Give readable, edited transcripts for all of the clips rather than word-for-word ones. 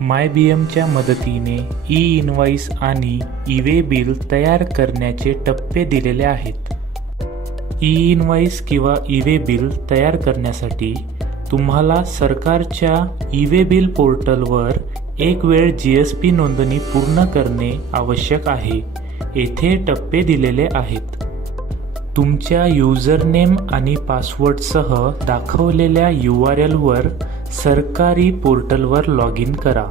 मायबीएमच्या मदतीने ई-इनव्हॉइस आणि e-way bill तयार करण्याचे टप्पे दिलेले आहेत. ई-इनव्हॉइस किंवा ई-वे बिल तयार करण्यासाठी तुम्हाला सरकारच्या ई-वे बिल पोर्टलवर एक वेळ GSP नोंदणी पूर्ण करणे आवश्यक आहे. येथे टप्पे दिलेले आहेत. तुमच्या युजरनेम आणि पासवर्डसह दाखवलेल्या URL वर सरकारी पोर्टलवर लॉग इन करा.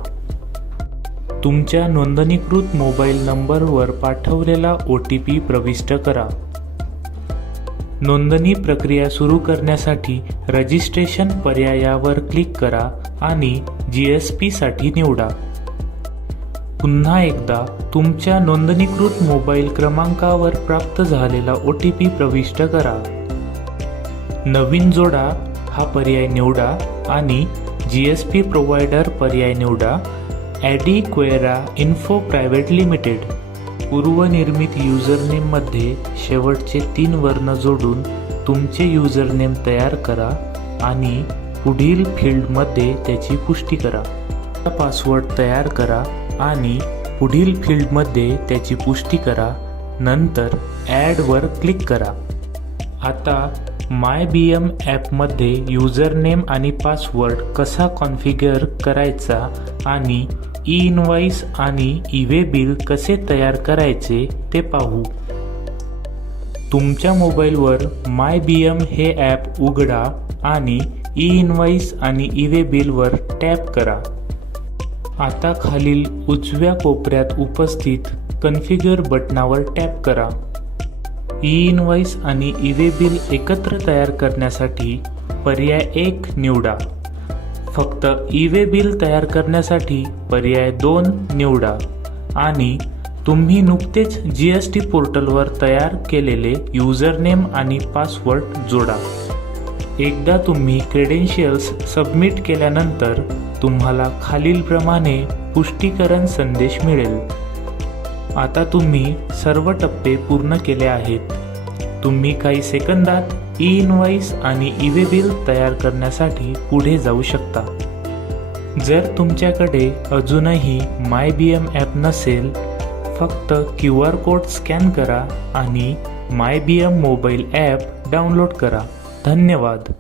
तुमच्या नोंदणीकृत मोबाईल नंबरवर पाठवलेला OTP प्रविष्ट करा. नोंदणी प्रक्रिया सुरू करण्यासाठी रजिस्ट्रेशन पर्यायावर क्लिक करा आणि GSP साठी निवडा. पुन्हा एकदा तुमच्या नोंदणीकृत मोबाईल क्रमांकावर प्राप्त झालेला OTP प्रविष्ट करा. नवीन जोडा हा पर्याय निवडा आणि GSP प्रोव्हायडर पर्याय निवडा. ॲडिक्वेरा इन्फो प्रायव्हेट लिमिटेड. पूर्वनिर्मित युजरनेममध्ये शेवटचे 3 वर्ण जोडून तुमचे युजरनेम तयार करा आणि पुढील फील्डमध्ये त्याची पुष्टी करा. पासवर्ड तयार करा आणि पुढील फील्डमध्ये त्याची पुष्टी करा. नंतर ॲडवर क्लिक करा. आता मायबीएम ॲपमध्ये युजरनेम आणि पासवर्ड कसा कॉन्फिगर करायचा आणि ई-इनव्हॉइस आणि ई-वे बिल कसे तयार करायचे ते पाहू. तुमच्या मोबाईलवर मायबीएम हे ॲप उघडा आणि ई-इनव्हॉइस आणि ई-वे बिलवर टॅप करा. आता खालील उजव्या कोपऱ्यात उपस्थित कन्फिगर बटनावर टॅप करा. ई-इनव्हॉइस आणि ई-वे बिल एकत्र तयार करण्यासाठी पर्याय 1 निवडा. फक्त ई-वे बिल तयार करण्यासाठी पर्याय 2 निवडा आणि तुम्ही नुकतेच GST पोर्टलवर तयार केलेले युजरनेम आणि पासवर्ड जोडा. एकदा तुम्ही क्रेडेन्शियल्स सबमिट केल्यानंतर तुम्हाला खालीलप्रमाणे पुष्टीकरण संदेश मिळेल. आता तुम्ही सर्व टप्पे पूर्ण केले आहेत. तुम्ही काही सेकंदात ई-इनव्हॉइस आणि ई-वे बिल तयार करण्यासाठी पुढे जाऊ शकता. जर तुमच्याकडे अजूनही मायबीएम ॲप नसेल, फक्त QR कोड स्कॅन करा आणि मायबीएम मोबाईल ॲप डाउनलोड करा. धन्यवाद.